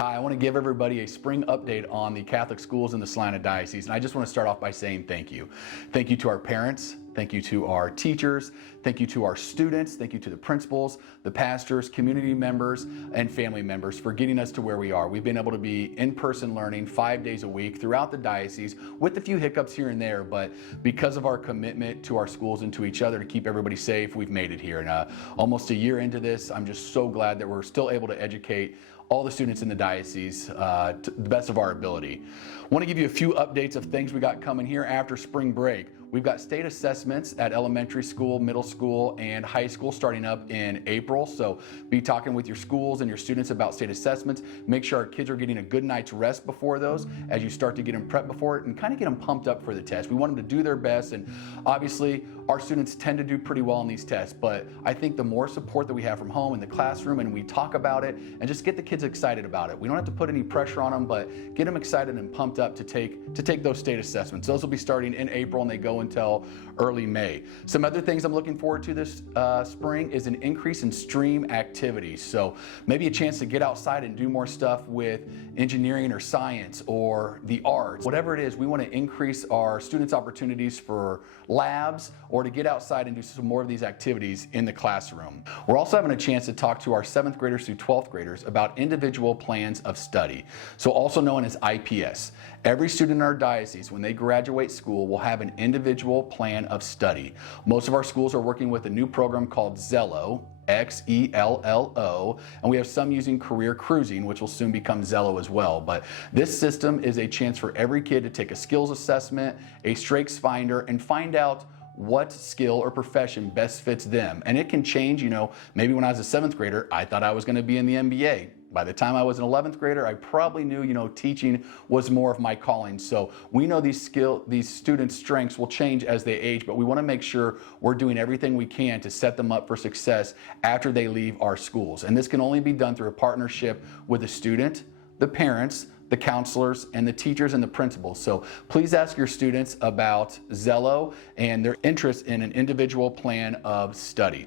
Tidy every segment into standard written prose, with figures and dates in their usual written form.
Hi, I want to give everybody a spring update on the Catholic schools in the Salina Diocese, and I just want to start off by saying thank you. Thank you to our parents, thank you to our teachers, thank you to our students, thank you to the principals, the pastors, community members, and family members for getting us to where we are. We've been able to be in-person learning 5 days a week throughout the diocese with a few hiccups here and there, but because of our commitment to our schools and to each other to keep everybody safe, we've made it here. And almost a year into this, I'm just so glad that we're still able to educate all the students in the diocese to the best of our ability. I want to give you a few updates of things we got coming here after spring break. We've got state assessments at elementary school, middle school, and high school starting up in April. So be talking with your schools and your students about state assessments. Make sure our kids are getting a good night's rest before those as you start to get them prepped before it and kind of get them pumped up for the test. We want them to do their best, and obviously our students tend to do pretty well on these tests, but I think the more support that we have from home in the classroom and we talk about it and just get the kids excited about it. We don't have to put any pressure on them, but get them excited and pumped up to take those state assessments. Those will be starting in April and they go until early May. Some other things I'm looking forward to this spring is an increase in STEAM activities. So maybe a chance to get outside and do more stuff with engineering or science or the arts. Whatever it is, we want to increase our students' opportunities for labs or to get outside and do some more of these activities in the classroom. We're also having a chance to talk to our 7th graders through 12th graders about individual plans of study, so also known as IPS. Every student in our diocese, when they graduate school, will have an individual plan of study. Most of our schools are working with a new program called Zello, X-E-L-L-O, and we have some using Career Cruising, which will soon become Zello as well. But this system is a chance for every kid to take a skills assessment, a strengths finder, and find out what skill or profession best fits them. And it can change, maybe when I was a 7th grader, I thought I was going to be in the NBA. By the time I was an 11th grader, I probably knew, teaching was more of my calling. So we know these students' strengths will change as they age, but we want to make sure we're doing everything we can to set them up for success after they leave our schools. And this can only be done through a partnership with the student, the parents, the counselors, and the teachers and the principals. So please ask your students about Zello and their interest in an individual plan of study.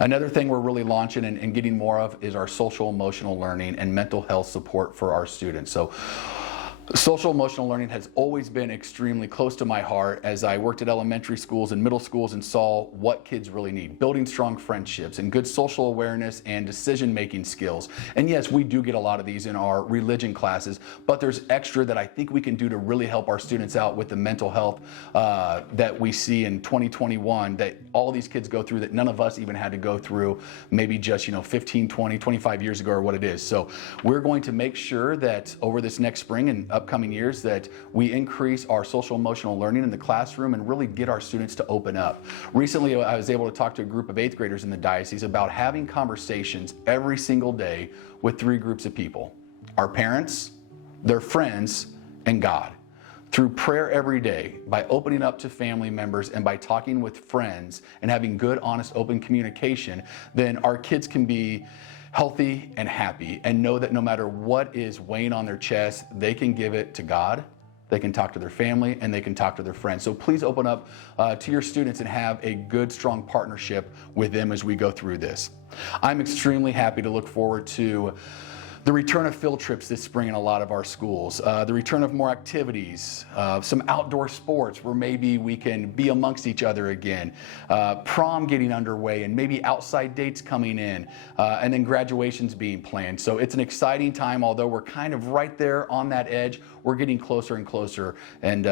Another thing we're really launching and getting more of is our social emotional learning and mental health support for our students. So social emotional learning has always been extremely close to my heart as I worked at elementary schools and middle schools and saw what kids really need. Building strong friendships and good social awareness and decision-making skills. And yes, we do get a lot of these in our religion classes, but there's extra that I think we can do to really help our students out with the mental health that we see in 2021 that all these kids go through that none of us even had to go through maybe just 15, 20, 25 years ago or what it is. So we're going to make sure that over this next spring and upcoming years that we increase our social emotional learning in the classroom and really get our students to open up. Recently, I was able to talk to a group of 8th graders in the diocese about having conversations every single day with 3 groups of people: our parents, their friends, and God. Through prayer every day, by opening up to family members and by talking with friends and having good, honest, open communication, then our kids can be healthy and happy and know that no matter what is weighing on their chest, they can give it to God, they can talk to their family, and they can talk to their friends. So please open up to your students and have a good, strong partnership with them as we go through this. I'm extremely happy to look forward to the return of field trips this spring in a lot of our schools, the return of more activities, some outdoor sports where maybe we can be amongst each other again, prom getting underway and maybe outside dates coming in, and then graduations being planned. So it's an exciting time, although we're kind of right there on that edge. We're getting closer and closer, and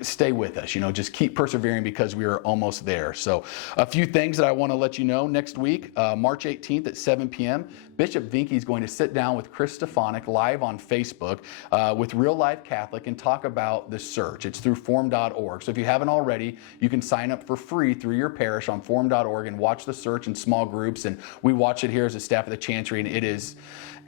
stay with us, just keep persevering because we are almost there. So a few things that I want to let you know. Next week, March 18th at 7 p.m., Bishop Vinke is going to sit down with Chris Stefanik live on Facebook with Real Life Catholic and talk about the search. It's through form.org. So if you haven't already, you can sign up for free through your parish on form.org and watch the search in small groups. And we watch it here as a staff of the Chancery, and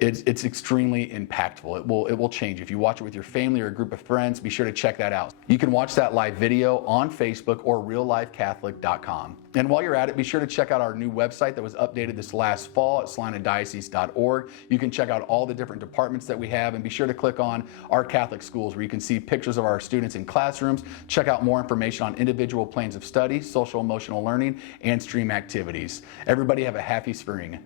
it's extremely impactful. It will change. If you watch it with your family or a group of friends, be sure to check that out. You can watch that live video on Facebook or reallifecatholic.com. And while you're at it, be sure to check out our new website that was updated this last fall at salinadiocese.org. You can check out all the different departments that we have, and be sure to click on our Catholic schools where you can see pictures of our students in classrooms, check out more information on individual plans of study, social emotional learning, and STEAM activities. Everybody have a happy spring.